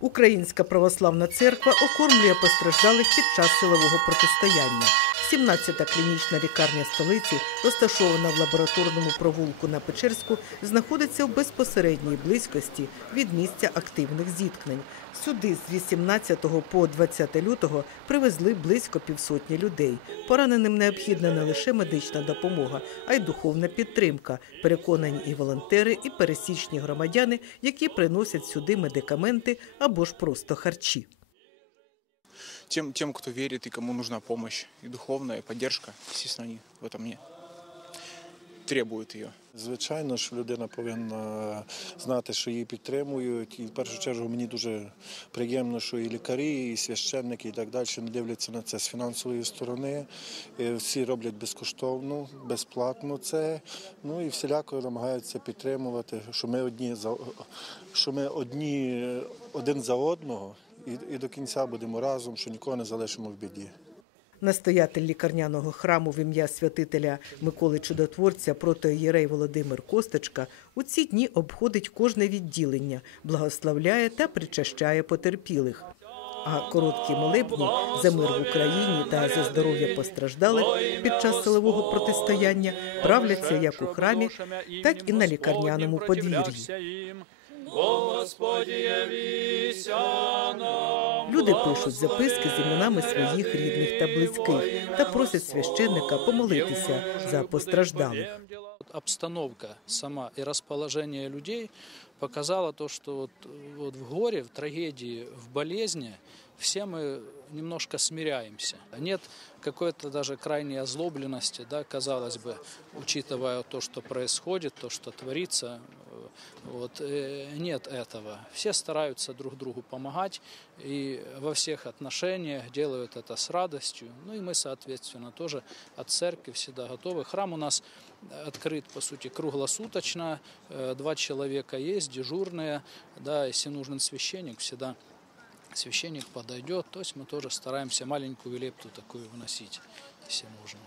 Українська православна церква окормлює постраждалих під час силового протистояння. 17-та клінічна лікарня столиці, розташована в лабораторному провулку на Печерську, знаходиться в безпосередній близькості від місця активних зіткнень. Сюди з 18 по 20 лютого привезли близько півсотні людей. Пораненим необхідна не лише медична допомога, а й духовна підтримка. Переконані і волонтери, і пересічні громадяни, які приносять сюди медикаменти або ж просто харчі. Тем, тем, кто верит и кому нужна помощь, и духовная, и поддержка, естественно, они в этом не требуют ее. Звичайно ж, людина повинна знати, що її підтримують. І в першу чергу мені дуже приємно, що і лікарі, і священники, і так далі не дивляться на це з фінансової сторони. І Всі роблять безкоштовно, безплатно це. Ну і всіляко намагаються підтримувати, що ми одні за що ми одні один за одного, і, і до кінця будемо разом, що нікого не залишимо в біді. Настоятель лікарняного храму в ім'я святителя Миколи Чудотворця протоієрей Володимир Косточка у ці дні обходить кожне відділення, благословляє та причащає потерпілих. А короткі молебні за мир в Україні та за здоров'я постраждалих під час силового протистояння правляться як у храмі, так і на лікарняному подвір'ї. Люди пишуть записки з іменами своїх рідних та близьких та просять священника помолитися за постраждалих. обстановка сама и расположение людей показало то, что вот, вот в горе, в трагедии, в болезни все мы немножко смиряемся. Нет какой-то даже крайней озлобленности, да, казалось бы, учитывая то, что происходит, то, что творится, э, Вот, э, нет этого. Все стараются друг другу помогать и во всех отношениях делают это с радостью. Ну и мы, соответственно, тоже от церкви всегда готовы. Храм у нас открыт, по сути, круглосуточно. Э, Два человека есть, дежурные. Да, если нужен священник, всегда священник подойдет. То есть мы тоже стараемся маленькую лепту такую вносить, если нужно.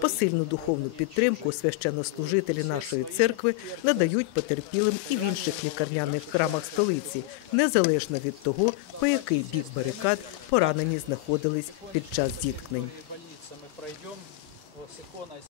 Посильну духовну підтримку священнослужителі нашої церкви надають потерпілим і в інших лікарняних храмах столиці, незалежно від того, по який бік барикад поранені знаходились під час зіткнень.